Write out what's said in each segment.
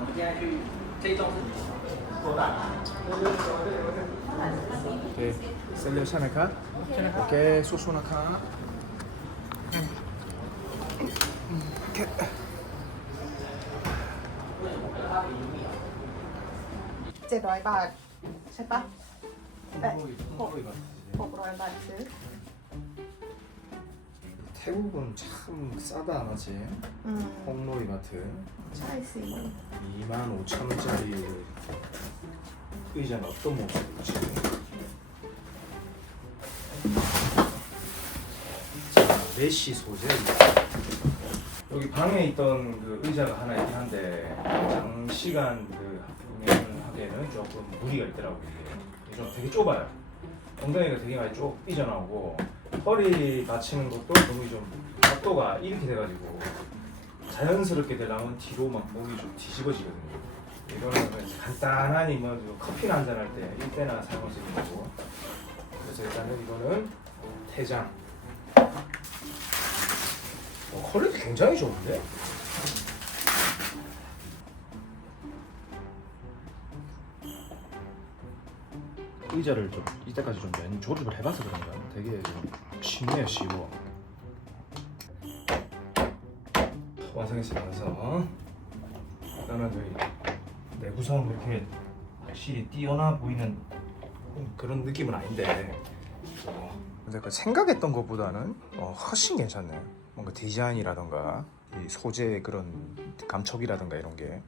我们现在去这周是多大？โอเคเสร็จแล้วใช่ไหมคะโอเคสู้ๆนะคะเเจ็ดร้อยบาท ใช่ปะแปดหกหกร้อยบาทซื้อ 태국은 참 싸다 맞지? 음. 홍로 이마트 차이스 이만. 2만 5천 원짜리 의자는 어떤 모습이지? 자, 메쉬 소재 여기 방에 있던 그 의자가 하나 있긴 한데 장시간 그 운영하기에는 조금 무리가 있더라고요. 좀 되게 좁아요. 엉덩이가 되게 많이 쭉 삐져나오고 허리 받치는 것도 몸이 좀 각도가 이렇게 돼가지고 자연스럽게 되려면 뒤로 막 몸이 좀 뒤집어지거든요. 이거는 간단하니 뭐 커피나 한잔 할 때 이때나 사용할 수 있는 거고. 그래서 일단은 이거는 태장. 어, 퀄리티 굉장히 좋은데? 의자를 좀 이때까지 좀 많이 조립을 해봐서 그런가 되게 좀 쉽네요 쉬워. 완성했습니다 완성 일단은 저희 내구성은 그렇게 확실히 뛰어나 보이는 그런 느낌은 아닌데. 어, 근데 그 생각했던 것보다는 어, 훨씬 괜찮네요 뭔가 디자인이라던가 이 소재의 그런 감촉이라든가 이런 게.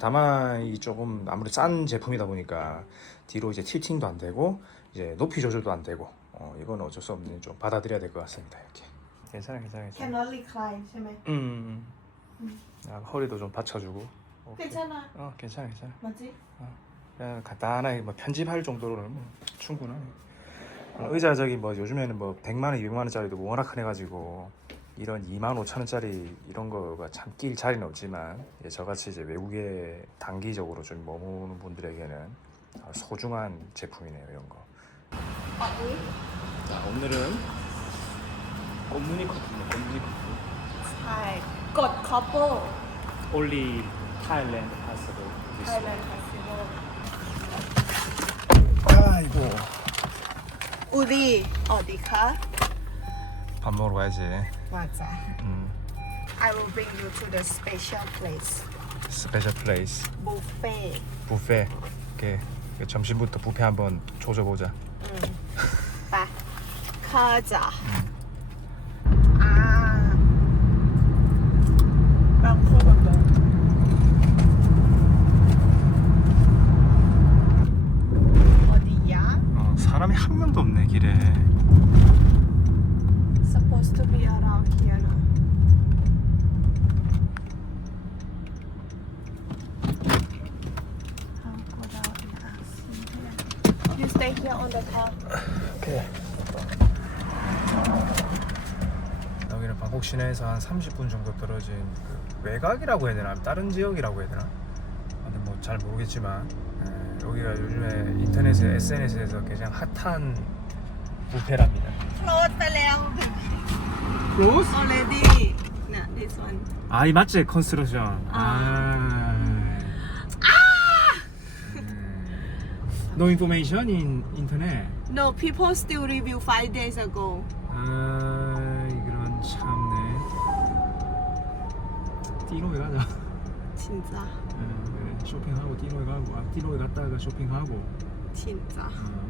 다만 이 조금 아무리 싼 제품이다 보니까 뒤로 이제 틸팅도 안 되고 이제 높이 조절도 안 되고 어, 이건 어쩔 수 없는 좀 받아들여야 될 것 같습니다 이렇게 괜찮아 괜찮아 แคนนอลรีคลายใช่ไหม 음, 아, 허리도 좀 받쳐주고 คือ 오케이. ชนะ 어 괜찮아 괜찮아 มาจิ 그냥 간단하게 뭐 편집할 정도로는 뭐 충분하네 어, 의자 저기 뭐 요즘에는 뭐 100만 원, 200만 원짜리도 워낙 흔해가지고 이런 2만 5천 원짜리 이런 거가 참 낄 자리는 없지만 이제 저같이 이제 외국에 단기적으로 좀 머무는 분들에게는 아, 소중한 제품이네요 이런 거. ออกอุ้ย 자 오늘은 꽃무늬 커피입니다. 꽃무늬 커피. ใช่กดคอปเปิล Only Thailand possible. ไทยแลนด์เฟสติวัล 아이고 อุดีออดีคะ 밥 먹으러 가야지. ว่าจ้ะ 음, I will bring you to the special place 스페셜 플레이스. buffet 뷔페. 이렇게 점심부터 뷔페 한번 조져보자. อืมไปข้าจ้ะอ่าบางคนแบบ 어디야? 어, 사람이 한 명도 없네 길에. stay here on the car. 오케이. 여기는 방콕 시내에서 한 30분 정도 떨어진 그 외곽이라고 해야 되나 다른 지역이라고 해야 되나 근데 뭐 잘 모르겠지만 에, 여기가 요즘에 인터넷에 SNS에서 가장 핫한 뷔페랍니다. Close ไปแล้ว Close? already. Nah, this one. 아, 이 맞지? 컨스트럭션. 아. No information in internet. No, people still review five days ago. 아, 이런 참네. 띠로에 가자. 진짜, 어, 그래. 쇼핑하고 띠로에 가고, 아, 띠로에 갔다가 쇼핑하고. 진짜. 어.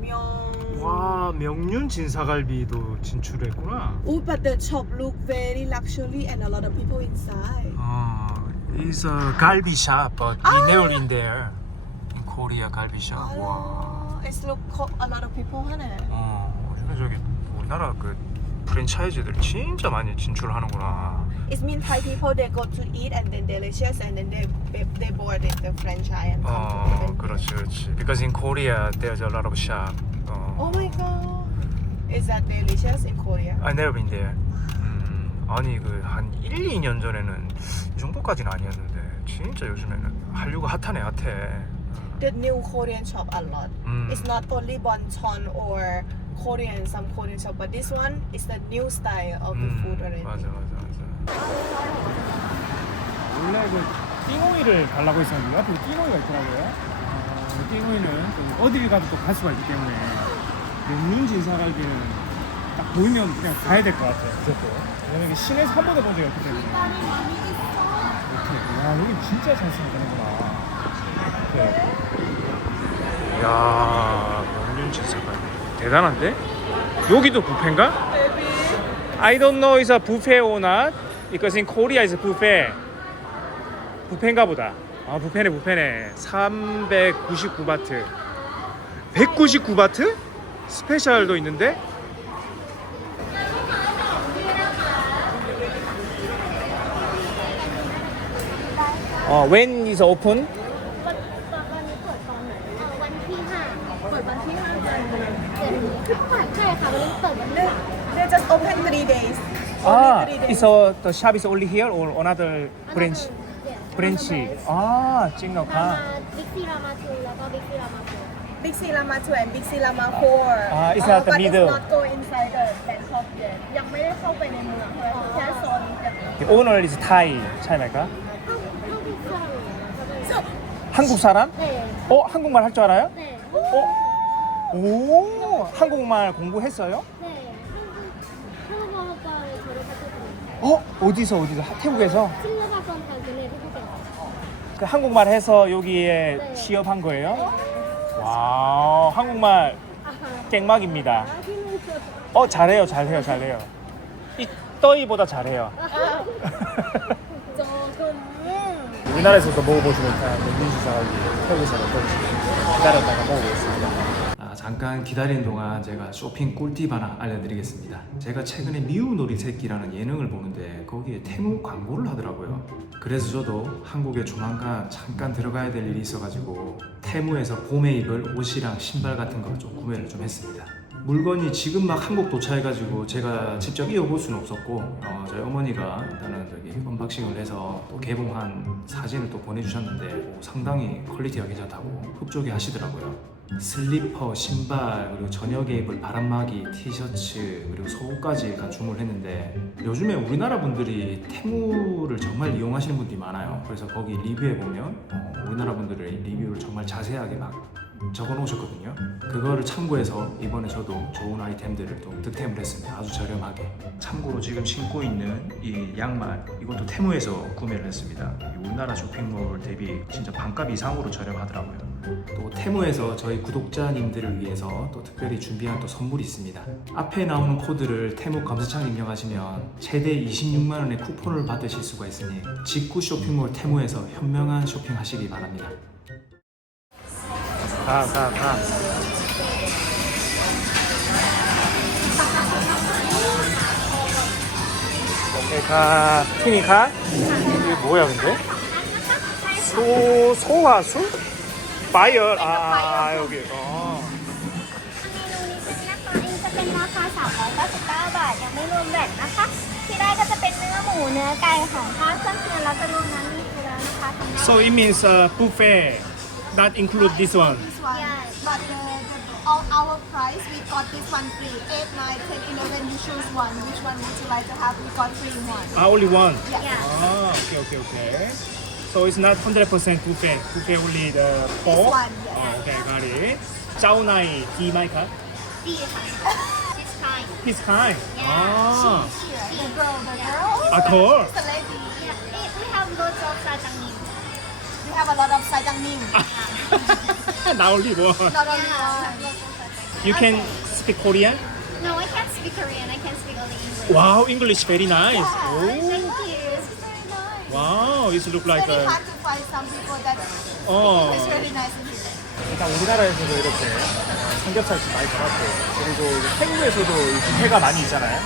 명. 와, 명륜 진사갈비도 진출했구나. Oh, but the shop look very luxury and a lot of people inside. 어, it's a galbi shop, but we never in there. Galbi shop. 와. Oh, it's look a lot of people 하네. 어, 요즘에 저기 우리나라 그 프랜차이즈들 진짜 많이 진출하는구나. It means Thai people they go to eat and then delicious and then they they, they board the franchise and come to 어, event. 그렇지, 그렇지. Because in Korea there's a lot of shop. 어. Oh my god. Is that delicious in Korea? I never been there. 음, 아니 그 한 1, 2년 전에는 이 정도까지는 아니었는데 진짜 요즘에는 한류가 핫하네 핫해. The new Korean shop a lot. 음. It's not only Bonchon or Korean, some Korean shop, but this one is the new style of the 음, food already. 맞아 맞아 맞아. 원래 그 띵오이를 달라고 했었는데 앞에 띵오이가 있더라고요. 어, 띵오이는 또 어딜 가도 또 갈 수가 있기 때문에 명륜 진 사가기는 딱 보이면 그냥 가야 될 것 같아요. 무조건. 왜냐면 이게 시내에서 한 번도 본 적이 없기 때문에. 이렇게. 야 여기 진짜 잘 쓰면 되는구나. 이렇게. 야 명륜 진사가기 대단한데? 여기도 뷔페인가? I don't know is a buffet or not because in Korea is a buffet. 부페인가 보다. 아 부페네 부페네. 399바트. 199바트? 스페셜도 있는데? 어, when is open? They just open three days. 아, three days. is uh, the shop is only here or another branch? branch. 아, จริงเหรอ รา คะ มาบิ๊กซีรามาทูแล้วก็บิ๊กซีรามาโฟ Big C Lama 2 and Big C Lama 4. Ah, it's at the but middle. It's not go inside the Bangkok yet. ยังไม่ได้เข้าไปในเมืองเลยแค่โซนอย่างเดียว The owner is Thai, 차이나가? เข้าเข้าบิ๊กซีรามา 한국 사람? เน่ 어, 한국말 할 줄 알아요? เน่ 어? 오, 한국말 공부했어요? 어, 어디서 어디서? 태국에서? 칠레바건 단순히 태국에서 그 한국말 해서 여기에 네. 취업한 거예요? 와, 한국말 아하 깽막입니다. 아 어, 잘해요, 잘해요, 잘해요. 이 떠이보다 잘해요. 조금 우리나라에서도 먹어보지 못한 냉면시사가기 태국에서 어떤지 기다렸다가 먹어보겠습니다. 아, 잠깐 기다리는 동안 제가 쇼핑 꿀팁 하나 알려드리겠습니다. 제가 최근에 미우놀이 새끼라는 예능을 보는데 거기에 태무 광고를 하더라고요. 그래서 저도 한국에 조만간 잠깐 들어가야 될 일이 있어가지고 태무에서 봄에 입을 옷이랑 신발 같은 거좀 구매를 좀 했습니다. 물건이 지금 막 한국 도착해가지고 제가 직접 입어볼 수는 없었고 어, 저희 어머니가 일단은 저기 언박싱을 해서 또 개봉한 사진을 또 보내주셨는데 오, 상당히 퀄리티가 괜찮다고 흡족해 하시더라고요 슬리퍼, 신발, 그리고 저녁에 입을 바람막이, 티셔츠, 그리고 속옷까지 다 주문을 했는데 요즘에 우리나라 분들이 테무를 정말 이용하시는 분들이 많아요 그래서 거기 리뷰에 보면 어, 우리나라 분들의 리뷰를 정말 자세하게 막 적어 놓으셨거든요. 그거를 참고해서 이번에 저도 좋은 아이템들을 또 득템을 했습니다. 아주 저렴하게. 참고로 지금 신고 있는 이 양말 이것도 테무에서 구매를 했습니다. 이 우리나라 쇼핑몰 대비 진짜 반값 이상으로 저렴하더라고요. 또 테무에서 저희 구독자님들을 위해서 또 특별히 준비한 또 선물이 있습니다. 앞에 나오는 코드를 테무 검색창 입력하시면 최대 26만 원의 쿠폰을 받으실 수가 있으니 직구 쇼핑몰 테무에서 현명한 쇼핑하시기 바랍니다. 가, 가, 가. 가. 팀이 가? 이게 뭐야, 근데? 소, 소화수? fire อ่าโอเคอ๋อจะเป็นราคา 399 บาท ยังไม่รวมแบตนะคะ ที่ได้ก็จะเป็นเนื้อหมูเนื้อไก่ของข้าวเครื่องเคียงแล้วก็รวมน้ำมีไแล้วนะคะ so it means uh, buffet that include this one But the, all our price, we got this one free. eight nine ten eleven you choose one. Which one would you like to have? We got free one. ah only one yeah. ah okay okay okay So it's not 100% buffet. Buffet only the pork. one, yeah. Oh, okay, got it. Chaunai, he my cut. He's kind. He's kind. Yeah. Ah. She, she, she, the girl, the girl. Of course. The lady. Yeah. We, we have lots of sajangnim. We have a lot of sajangnim. Not only one. Not only yeah. one. You can okay. speak Korean? No, I can't speak Korean. I can speak only English. Wow, English very nice. Yeah. Oh. Thank you. Wow, it look like very a. hard to find some people that 어. it's really nice. 일단 우리나라에서도 이렇게 삼겹살집 많이 잡았고 그리고 태국에서도 이 뷔페가 많이 있잖아요.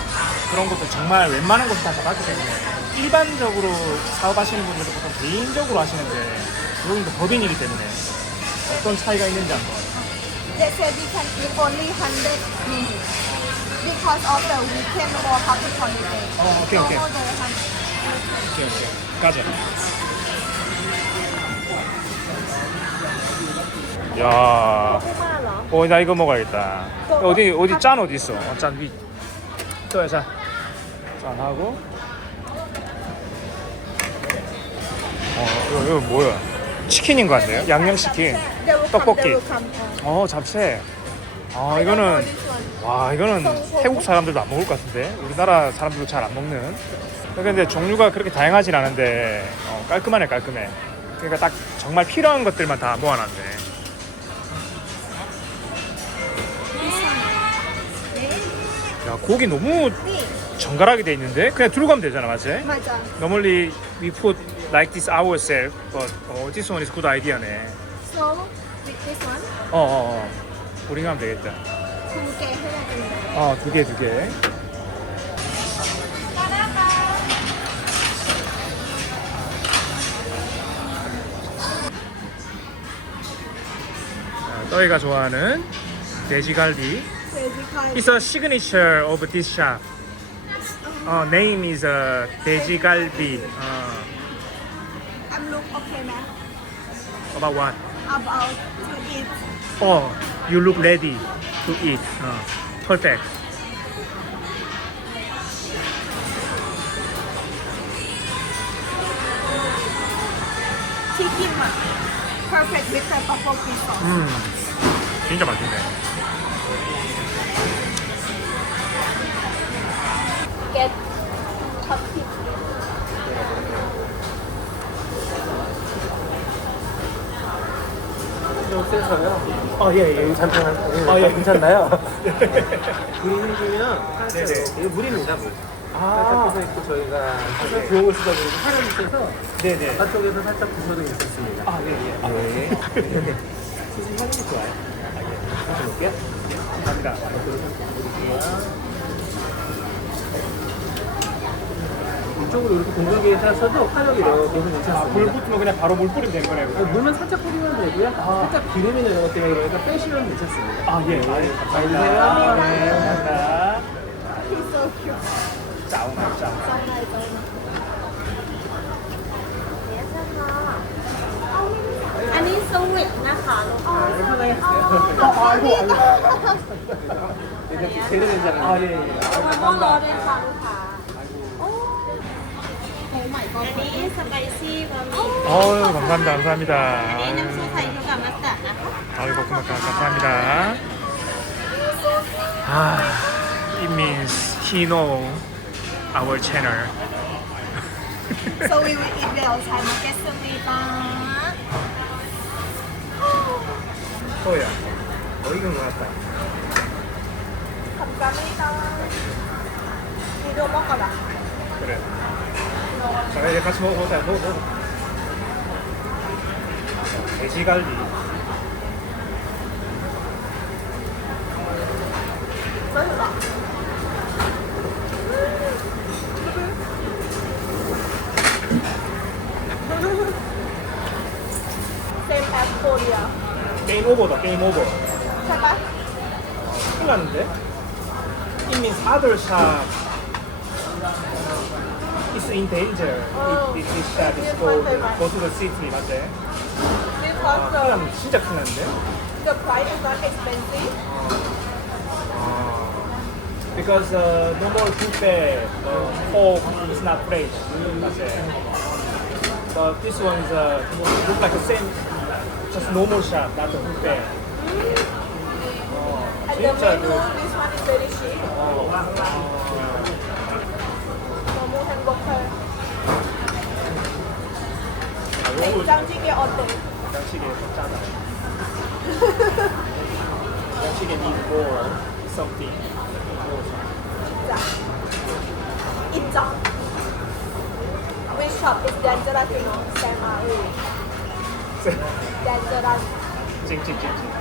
그런 것도 정말 웬만한 곳다 잡았기 때문에 일반적으로 사업하시는 분들은 보통 개인적으로 하시는데 여기는 또 법인이기 때문에 어떤 차이가 있는지 한번. They said we can eat only 100 minutes because of the weekend or public holiday. 어, 오케이 오케이 No more than 100. 오케이 오케이 가자. 야, 어, 나 이거 먹어야겠다. 어디 어디 짠 어디 있어? 어, 짠 위. 또야 짠. 짠 하고. 어, 이거, 이거 뭐야? 치킨인 것 같네요. 양념 치킨. Will come, 떡볶이. 어. 어, 잡채. 아, 이거는. 와, 이거는 태국 사람들도 안 먹을 것 같은데. 우리나라 사람들도 잘 안 먹는. 근데 종류가 그렇게 다양하진 않은데 어, 깔끔하네, 깔끔해. 그러니까 딱 정말 필요한 것들만 다 모아놨네. 야, 고기 너무 네, 정갈하게 돼 있는데 그냥 들고 가면 되잖아, 맞지? 맞아. Normally we put like this ourselves, but oh, this one is good idea네. So, with this one, 어, 어, 어. 우리가 하면 되겠다. 두개 해야 된다. 어, 두 개, 두 개. 자, 떠이가 좋아하는 돼지갈비. It's a signature of this shop. 어, name is uh, 돼지갈비. 어, I'm look okay now. about what? About to eat. Oh, you look ready to eat. 어, perfect. 맛. Perfect with the tteokbokki sauce. 음, 진짜 맛있네. 센서요. 어, 예, 예. 잠깐 아, 예. 괜찮나요? 물이 생기면 네네. 이거 물입니다 물. 아, 살짝 해서 있고 저희가 살짝 부엌을 쓰다 보니까 사람이 있어서 네네. 바쪽에서 살짝 부서져 있었습니다. 아, 예, 예. 아, 네. 하는 게 좋아요. 아, 예. 볼게요. 감사합니다. 이쪽으로 이렇게 공격에 있어서도 화력이 해서 괜찮습니다. 불 붙으면 그냥 바로 물 뿌리면 되는 거네요. 어, 물만 살짝 뿌리면 되고요. 살짝 기름이나 이런 것 때문에 그러니까 빼시면 괜찮습니다. 아, 예. 아, 잘 감사합니다. 네, 감사합니다. He's so cute. 짜오나, 짜오. So nice. so nice. อันนี้สวิตนะคะลูกค้า 편하게 드세요. Oh, 언니가. 이렇게 제대로 된잖아요. 아, 예, 예. โมโลด้วยค่ะลูกค้าโอ้ใหม่ก็อันนี้สไปซี่บะหมี่ 어유, 감사합니다. 감사합니다. อันนี้น้ำซุปไทยเท่ากับมัสตาร์ดนะคะ 아이고, 고맙다. 감사합니다. 아, it means he know our channel. So we will eat well. 잘 먹겠습니다. 소야, 너 익은 것 같다. 감사합니다. 이거 먹어라. 그래. 자, 이제 같이 먹어보자. 먹어, 먹어. 돼지갈비. 게임 오버다, 게임 오버. 제발. 큰일 났는데? It means other shop is in danger. Oh. If this shop is Yes, go, 맞아요, 맞아요. go to the city, 맞지? Because 아, 큰일 the, 났네. 진짜 큰일 났는데? the price is not expensive. 아. Because uh, no more buffet, uh, pork is not fresh. 맞지? But this one is uh, look like the same, just normal shop, not the buffet. 어, And the 진짜 menu, 그 this one is very cheap. 어, 너무 행복해. 어, 요거 된장찌개 어때? 양치기 좀 짜다. 양치기 need more something. 자. 입장. Which shop is dangerous, you know? Samaru. 찡찡찡찡.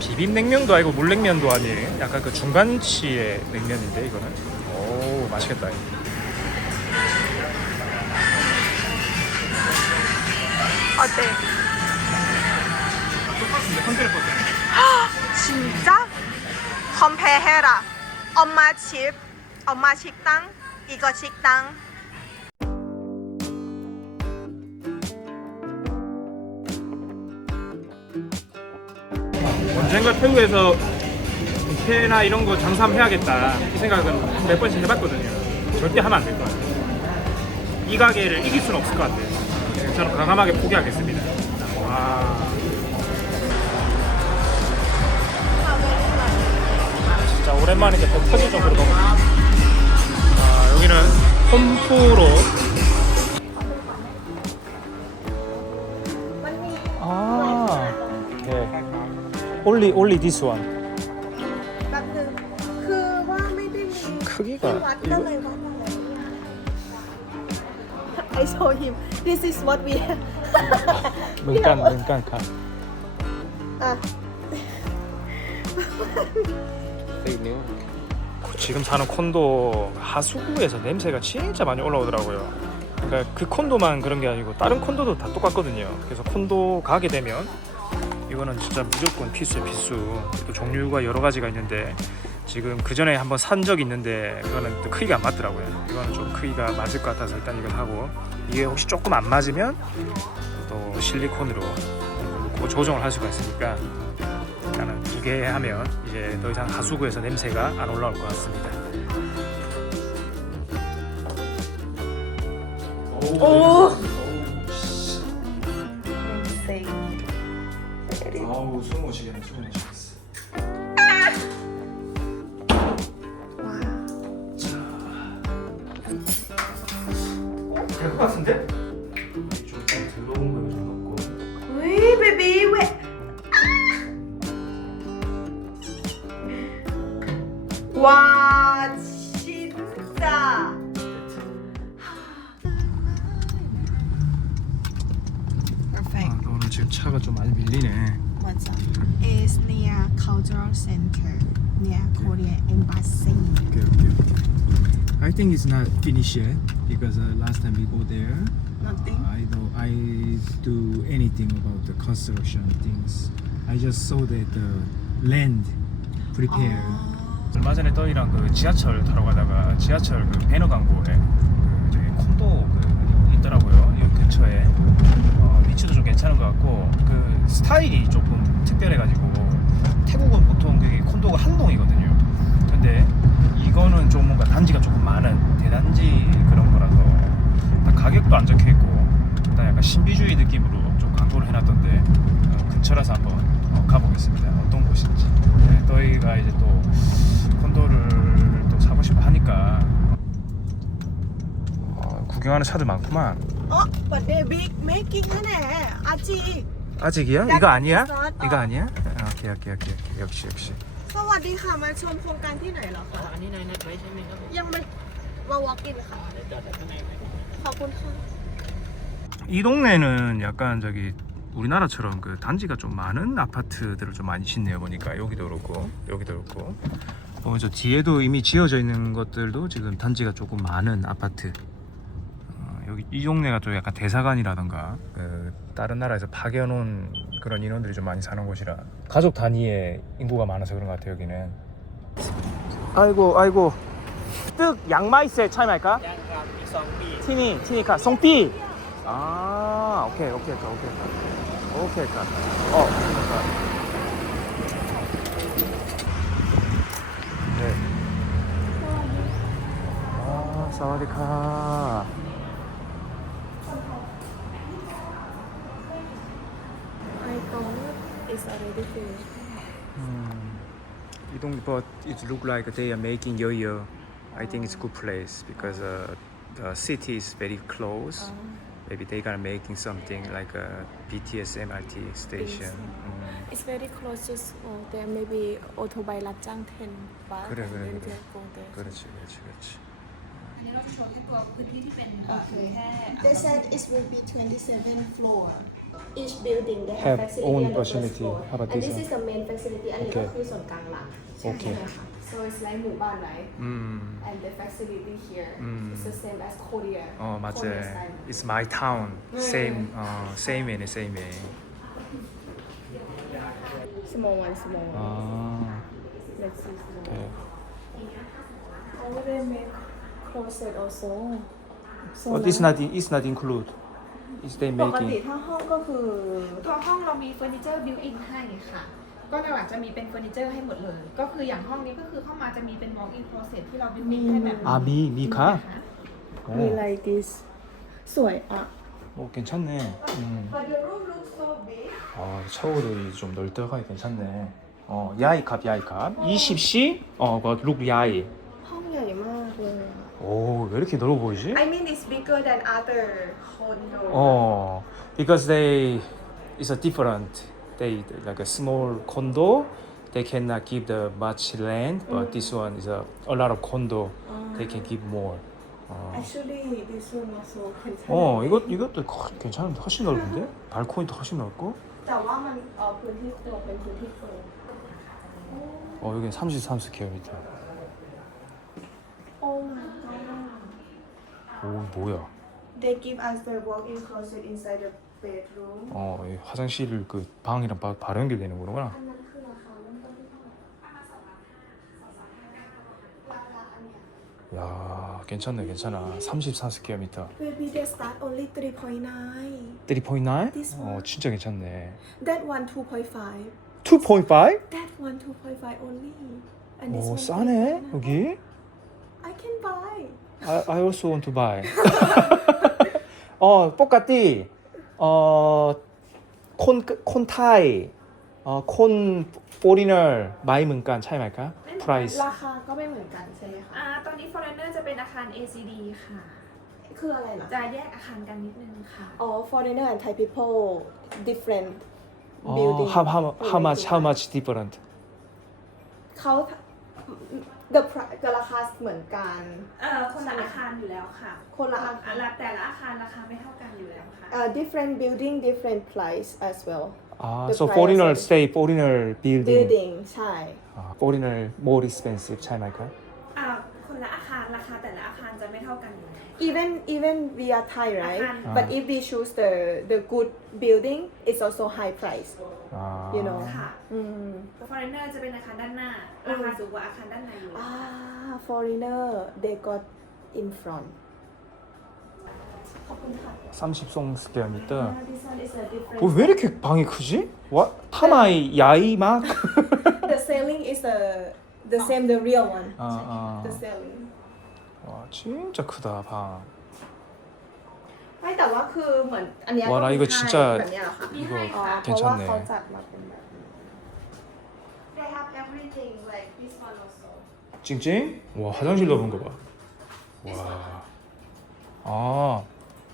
비빔냉면도 아니고 물냉면도 아니에요. 약간 그 중간치의 냉면인데 이거는. 오 맛있겠다. 어때? 똑같은데 컨테이너 버튼. 진짜? 컴페해라. 엄마 집, 엄마 식당, 이거 식당. 언젠가 태국에서 뷔페나 이런 거 장사하면 해야겠다 이 생각은 몇 번씩 해봤거든요 절대 하면 안 될 것 같아요 이 가게를 이길 수는 없을 것 같아요 저는 과감하게 포기하겠습니다. 와. 진짜 오랜만에 이렇게 배 터질 정도로 너무. 아, 여기는 홈프로. 아. Only only this one. แป๊บนึงคือว่าไม่ได้มี 크기가 วัดก็เลยวัดอะไร I show him this is what we have 문간 문간 가. อ่ะ 지금 사는 콘도 하수구에서 냄새가 진짜 많이 올라오더라고요. 그러니까 그 콘도만 그런 게 아니고 다른 콘도도 다 똑같거든요. 그래서 콘도 가게 되면 이거는 진짜 무조건 필수예요, 필수. 또 종류가 여러 가지가 있는데 지금 그 전에 한번 산 적이 있는데 그거는 또 크기가 안 맞더라고요. 이거는 좀 크기가 맞을 것 같아서 일단 이걸 하고 이게 혹시 조금 안 맞으면 또 실리콘으로 뭐 조정을 할 수가 있으니까 일단은 두 개 하면 이제 더 이상 하수구에서 냄새가 안 올라올 것 같습니다. 오 아우 숨 못쉬겠네 숨 못쉬겠어. Not finished yet because uh, last time we go there, nothing I don't I do anything about the construction things. I just saw that the land prepared. 얼마 전에 떠이랑 그 지하철 타러 가다가 지하철 그 배너 광고에 그 저기 콘도 그 있더라고요. 여기 근처에 어, 위치도 좀 괜찮은 것 같고 그 스타일이 조금 특별해가지고 태국은 보통 그게 콘도가 한 동이거든요. 근데 이거는 좀 뭔가 단지가 조금 많은 대단지 그런 거라서 일단 가격도 안 적혀 있고 일단 약간 신비주의 느낌으로 좀 광고를 해놨던데 어, 근처라서 한번 어, 가보겠습니다. 어떤 곳인지. 네, 저희가 이제 또 콘도를 또 사고 싶어 하니까 어, 구경하는 차들 많구만. อ๋อบัตเดบิกเมกิ้งแน่ๆอาจี 아직이야? 나 이거 아니야? 있어. 어. 이거 아니야? 아, 오케이 오케이 오케이 역시 역시. สวัสดีค่ะ มาชมโครงการที่ไหนเหรอคะ อันนี้นายนัดไว้ใช่ไหมครับ ยังไม่ มา walk in ค่ะ เดี๋ยวจอดข้างในไหม ขอบคุณค่ะ 이 동네는 약간 저기 우리나라처럼 그 단지가 좀 많은 아파트들을 좀 많이 짓네요 보니까 여기도 그렇고 여기도 그렇고 어, 저 뒤에도 이미 지어져 있는 것들도 지금 단지가 조금 많은 아파트 어, 여기 이 동네가 또 약간 대사관이라던가 그 다른 나라에서 파견온 그런 인원들이 좀 많이 사는 곳이라 가족 단위의 인구가 많아서 그런 것 같아요 여기는 아이고 아이고 뜻 양마이세 차이말까? ย่างครับมีสองปี 티니 티니카 송삐 아 오케이 오케이 오케이 오케이 오케이 오케이 어 네. 아 사와디카 I thought it's already finished 음, 이동 but it look like they are making yo-yo I think it's good place because uh, the city is very close maybe they gonna making something like a BTS MRT station 음. It's very close, just uh, there may be autobahn รับจ้าง10 bus 그래, and 그래, then 그래. just go there. 그렇지 그렇지 그렇지 okay they said it will be 27 floor each building they Have have facility own on the first facility. floor How about and this this one? is the main facility อันนี้ Okay. ก็คือส่วนกลางหลัก Okay. ใช่ค่ะ so it's like หมู่บ้านไหน 음. and the facility here Mm. is the same as Korea 어 맞지. Korea style. It's my town. Same. 어 same way, same way. Small one, small one. 아. Let's see small 오케이. Oh, they make closet also. So But it's not it's not include. It's they ปกติ making. ถ้าห้องก็คือ ตัวห้องเรามีเฟอร์นิเจอร์บิวอินให้ค่ะ ก็จะหลังจะมีเป็นเฟอร์นิเจอร์ให้หมดเลย ก็คืออย่างห้องนี้ก็คือเข้ามาจะมีเป็น walk in closet ที่เราบิวอินให้แบบ 아 미, 미카? มี 오. like this สวยอ่ะ 어 괜찮네. 음. But the room looks so big. 아 샤워들이 좀 널떡하게 괜찮네. 어 야이캅 야이캅 20시 어그룩 야이. ห้องใหญ่มากเลยอะ 오왜 이렇게 넓어 보이지? I mean it's bigger than other condo 어 because they it's a different they like a small condo they cannot give the much land but this one is a a lot of condo they can give more. 어. Actually this room also 괜찮아 어 이것 이것도 커- 괜찮은데 훨씬 넓은데 발코니도 훨씬 넓고 แต่ว่ามันเออพื้นที่ครัวเป็นพื้นที่เปิด 어 여기 33스퀘어미터 Oh my god 오 뭐야 They give us the walk-in closet inside the bedroom 어 이 화장실 그 방이랑 바, 바로 연결되는구나 อันนั้นคือราคาเริ่มต้นที่เท่าไหร่ 야 괜찮네 괜찮아 34스퀘어미터 Baby they start only 3.9 3.9? This 어 one. 진짜 괜찮네 That one 2.5 2.5? That one 2.5 only And this 오 one 싸네 3.9. 여기 I can buy I, I also want to buy 어 똑같이 ออคนคนไทยเออคน foreigner ใบเหมือนกันใช่ไหมคะ price ราคาก็ไม่เหมือนกันใช่ไหมคะอ่าตอนนี้ foreigner จะเป็นอาคาร ACD ค่ะ คืออะไรนะจะแยกอาคารกันนิดนึงค่ะ อ๋อ foreigner and Thai people different building how how how much how much different เขา the price จะราคาเหมือนกัน เอ่อคนละอาคารอยู่แล้วค่ะคนละอาคาร ละแต่ละอาคารราคาไม่เท่ากันอยู่แล้วค่ะ uh, different building different price as well 아, The so price foreigner is- stay foreigner building. building ใช่ 아, foreigner more expensive, China, right? อ่าคนละอาคารราคาแต่ละอาคารจะไม่เท่ากันอยู่ even even we are Thai right อาคาร but if we choose the the good building it's also high price 아, You know. ค่ะ อืม foreigner จะเป็นอาคารด้านหน้า ราคาสูงกว่าอาคารด้านในอยู่แล้ว อ่า foreigner they got in front ขอบคุณค่ะ 30송 스퀘어미터. this one is a different 어, 왜 이렇게 방이 크지? 와, 타마이 야이 막. the ceiling is the the same the real one 아, 아. the ceiling 와, 진짜 크다 방. ไม่แต่ว่าคือเหมือนอันเนี้ย ว้า ก็ นะ มี 이거 ให้ 진짜 แบบเนี้ยเหรอคะ มีให้ อ๋อ ค่ะ เพราะว่า 괜찮네 เขาจัดมาเป็นแบบนี้ They have everything like this one also 찡찡? 와, 화장실 넓은 거 봐. 와. 아,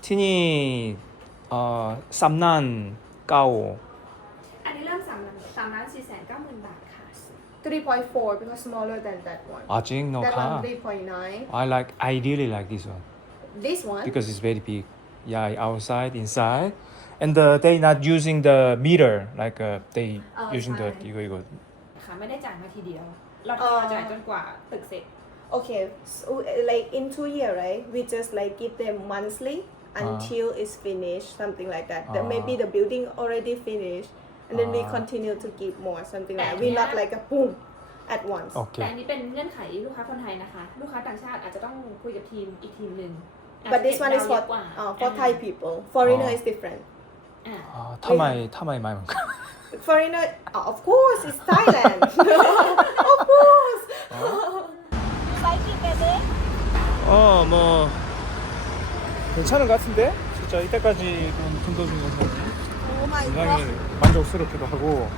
티니 아, 쌈난 까오. อันนี้เริ่มสามล้านสามล้านสี่แสนเก้าหมื่นบาทค่ะ 3.4 because smaller than that one. Ah, no that car. one 3.9. I like ideally like this one This one because it's very big. Yeah, outside, inside, and uh, they not using the meter like uh, they Oh, using the fine. you go you go. ค่ะไม่ได้จ่ายมาทีเดียวเราทยอยจ่ายจนกว่าตึกเสร็จ okay so uh, like in two year right we just like give them monthly ah. until it's finished something like that. That ah. maybe the building already finished and then we Ah. continue to give more something like that. Yeah. we not like a boom at once แต่ 오케이. อันนี้เป็นเงื่อนไขลูกค้าคนไทยนะคะ ลูกค้าต่างชาติอาจจะต้องคุยกับทีมอีกทีมหนึ่ง but this one is for อาจจะเก็บดาวเยอะกว่า uh, for Thai people foreigner Ah. is different อ่า 아, 타마이 타마이 많이 먹. foreigner uh, of course it's Thailand of course ไซส์กี่เบเบ้ 어, 뭐 괜찮은 것 같은데? 진짜 이때까지 돈 푼도 중에서 oh my 굉장히 만족스럽기도 하고.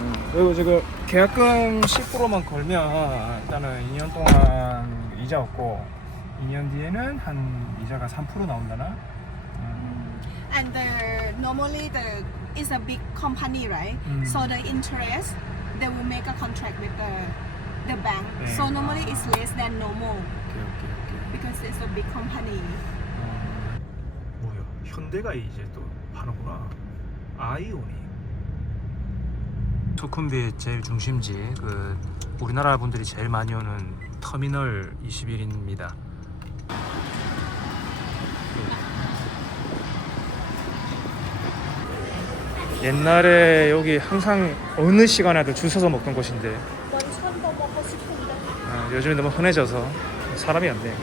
음, 그리고 지금 계약금 10%만 걸면 일단은 2년 동안 이자 없고 2년 뒤에는 한 이자가 3% 나온다나? and the normally the is a big company right Mm. so the interest they will make a contract with the the bank 네. so normally it's less than normal 오케이 오케이 오케이. because it's a big company 뭐야? 현대가 이제 또 파는구나. 아이오니. 소쿤비의 제일 중심지 그 우리나라 분들이 제일 많이 오는 터미널 21입니다. 옛날에 여기 항상 어느 시간에도 줄 서서 먹던 곳인데 원천도 먹고 싶은데. 아, 요즘에 너무 흔해져서 사람이 안돼자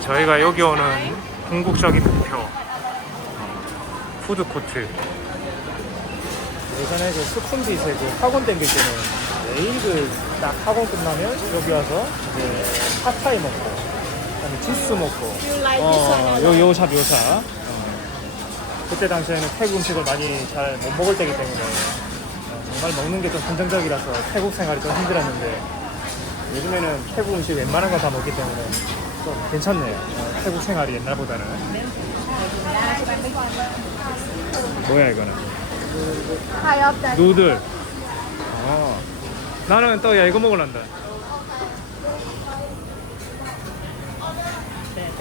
저희가 여기 오는 궁극적인 목표. 푸드 코트. 예전에 그 스콘디세 그 학원 댕길 때는 매일 그 딱 학원 끝나면 여기 와서 이제 팟타이 먹고 그다음에 치스 먹고. 어, 요? 요 샵, 요 샵. 어. 그때 당시에는 태국 음식을 많이 잘 못 먹을 때기 때문에 어, 정말 먹는 게좀 한정적이라서 태국 생활이 좀 힘들었는데 요즘에는 태국 음식 웬만한 거 다 먹기 때문에 좀 괜찮네요. 어, 태국 생활이 옛날보다는. 뭐야 이거는? High up that. 누들. 어. 나는 또 야 이거 먹을란다.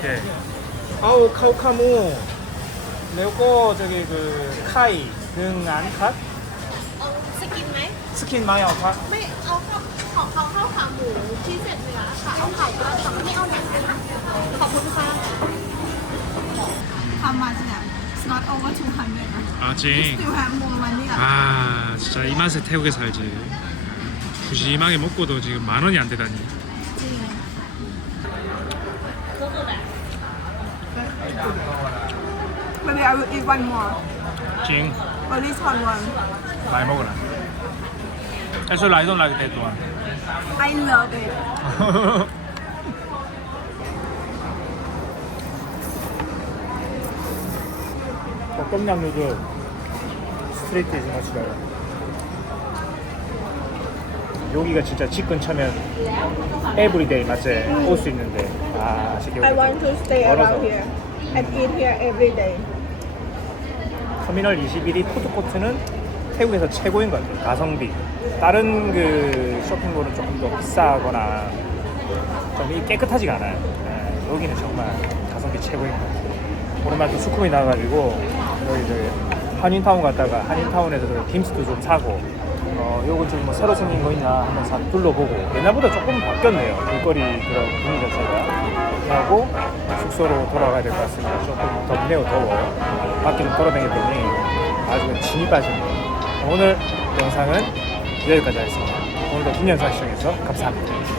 네. 아우 카우카무. 내고 저기 그 카이 등안 컷 สกินไหม 스킨 마이 아웃 컷. ไม่เอาข้าวของเขาข้าวขาหมูที่เสร็จเนื้อค่ะ เอาไข่ก็ได้แต่ไม่เอาหนังนะคะขอบคุณค่ะ How much now? It's not over 200아 찡. Still have more money 아 진짜 이 맛에 태국에 살지. 부심하게 먹고도 지금 만 원이 안 되다니. Maybe I will eat one more 찡. At least one one 많이 먹어라. Actually, I don't like that one. I love it 누들 스트레이트 이즈 맛이라요. 여기가 진짜 집 근처면 에브리데이 맞지? 올 수 있는데 아 아쉽게 I want to stay around here and eat here every day 터미널 21이 푸드코트는 태국에서 최고인 것 같아요. 가성비. 다른 그 쇼핑몰은 조금 더 비싸거나 좀 이- 깨끗하지가 않아요. 네, 여기는 정말 가성비 최고인 것 같아요. 오랜만에 또 수쿰이 나와가지고 여기 저 한인타운 갔다가 한인타운에서 도 김치도 좀 사고 어, 요거 좀뭐 새로 생긴 거 있나 한번 싹 둘러보고 옛날보다 조금 바뀌었네요. 길거리 그런 분위기 자체가. 하고 숙소로 돌아가야 될 것 같습니다. 조금 덥네요, 더워. 밖에 좀 돌아다녔더니 아주 진이 빠지네요. 오늘 영상은 여기까지 하겠습니다. 오늘도 김영상 시청해서 감사합니다.